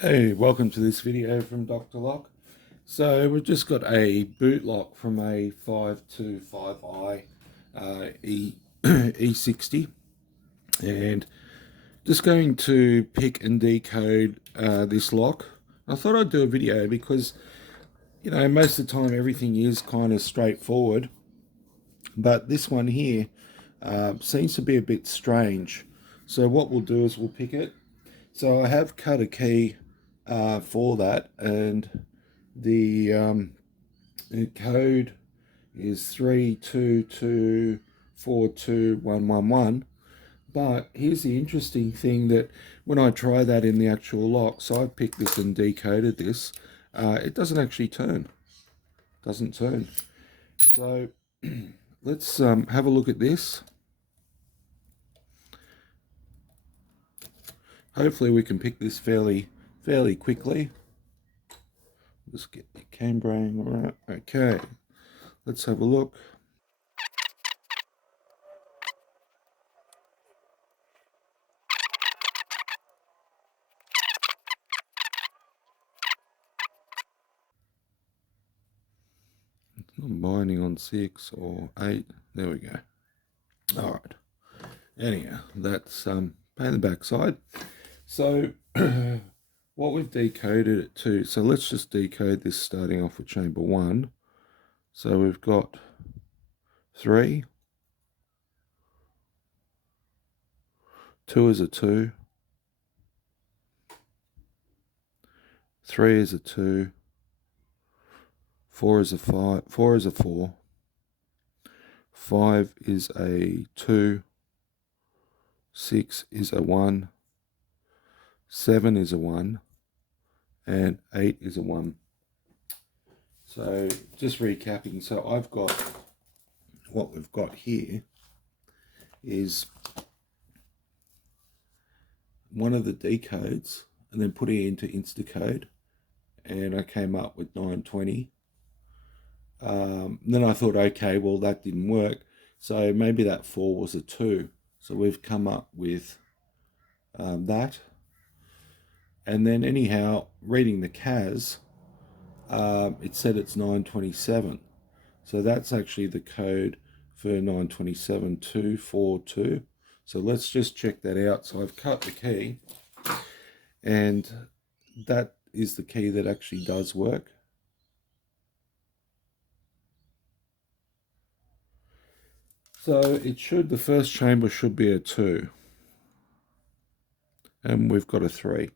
Hey, welcome to this video from Dr. Lock. So we've just got a boot lock from a 525i E60, and just going to pick and decode this lock. I thought I'd do a video because, most of the time everything is kind of straightforward, but this one here seems to be a bit strange. So what we'll do is we'll pick it. So I have cut a key for that, and the code is 322421111. But here's the interesting thing, that when I try that in the actual lock, so I've picked this and decoded this, it doesn't actually turn. Doesn't turn. So let's have a look at this. Hopefully we can pick this fairly quickly. Just get the camera angle right. Okay, let's have a look. It's not binding on 6 or 8. There we go. All right. Anyhow, that's pain in the backside. So what we've decoded it to, so let's just decode this starting off with chamber 1. So we've got 3, 2 is a 2, 3 is a 2, 4 is a 5, 4 is a 4, 5 is a 2, 6 is a 1, 7 is a 1, and 8 is a 1. So just recapping, so I've got, what we've got here is one of the decodes and then putting it into Instacode, and I came up with 920. Then I thought, okay, well that didn't work, so maybe that 4 was a 2. So we've come up with that. And then anyhow, reading the CAS, it said it's 927. So that's actually the code for 927242. So let's just check that out. So I've cut the key, and that is the key that actually does work. So it should, the first chamber should be a 2. And we've got a 3.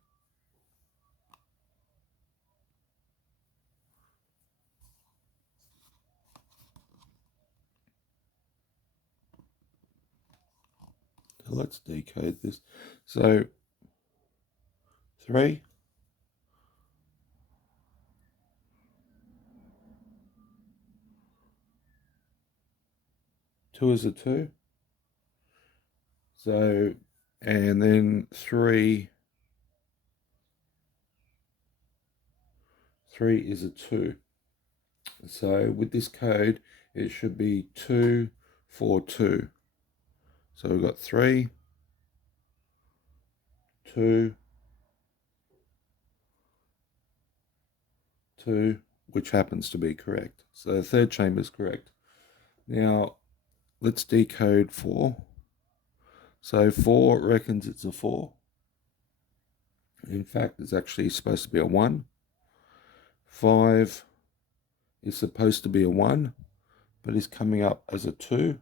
So let's decode this. So 3, 2 is a 2. So, and then 3 is a 2. So with this code, it should be 242. So we've got 3, 2, 2, which happens to be correct. So the third chamber is correct. Now let's decode 4. So 4 reckons it's a 4. In fact, it's actually supposed to be a 1. 5 is supposed to be a 1, but is coming up as a 2.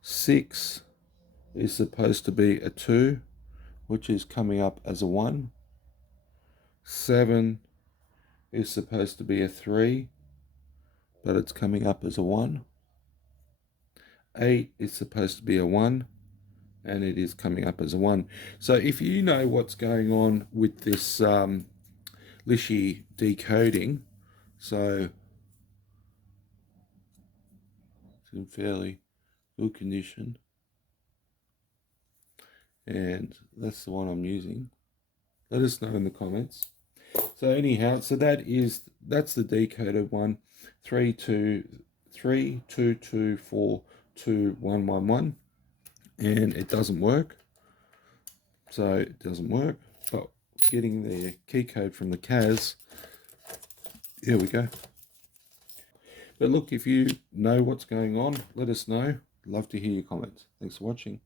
6 is supposed to be a 2, which is coming up as a 1. 7 is supposed to be a 3, but it's coming up as a 1. 8 is supposed to be a 1, and it is coming up as a 1. So if you know what's going on with this Lishy decoding, so it's in fairly good condition, and that's the one I'm using. Let us know in the comments. So anyhow, so that's the decoded one, 322421111, and it doesn't work. So it doesn't work. but getting the key code from the CAS. Here we go. But look, if you know what's going on, let us know. Love to hear your comments. Thanks for watching.